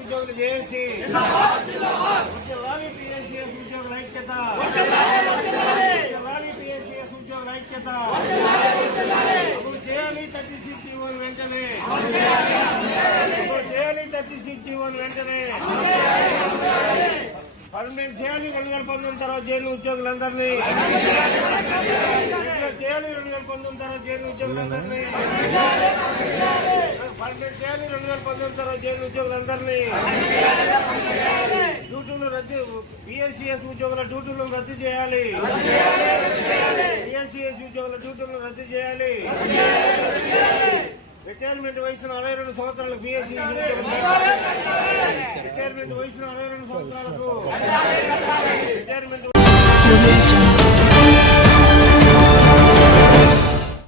ఉద్యోగులు చేసి ఉద్యోగుల ఐక్యత ఉద్యోగుల ఐక్యత చేయాలి థర్టీ సిక్స్ జీవోలు వెంటనే చేయాలి థర్టీ సిక్స్ జీవోలు వెంటనే పర్మనెంట్ చేయాలి రెండు వేల పంతొమ్మిది తర్వాత జైలు ఉద్యోగులందరినీ రెగ్యులర్ చేయాలి రెండు వేల పంతొమ్మిది తర్వాత జైలు ఉద్యోగులందరినీ పర్మనెంట్ చేయాలి రెండు వేల పంతొమ్మిది తర్వాత జైలు ఉద్యోగులందరినీ డ్యూటీలు రద్దు పిఎస్సిఎస్ ఉద్యోగుల డ్యూటీలను రద్దు చేయాలి. పిఎస్సిఎస్ ఉద్యోగుల డ్యూటీలను రద్దు చేయాలి. రిటైర్మెంట్ వయసును అరవై రెండు సంవత్సరాలకు పిఎస్సి రిటైర్మెంట్ వయసును అరవై రెండు సంవత్సరాలకు. రిటైర్మెంట్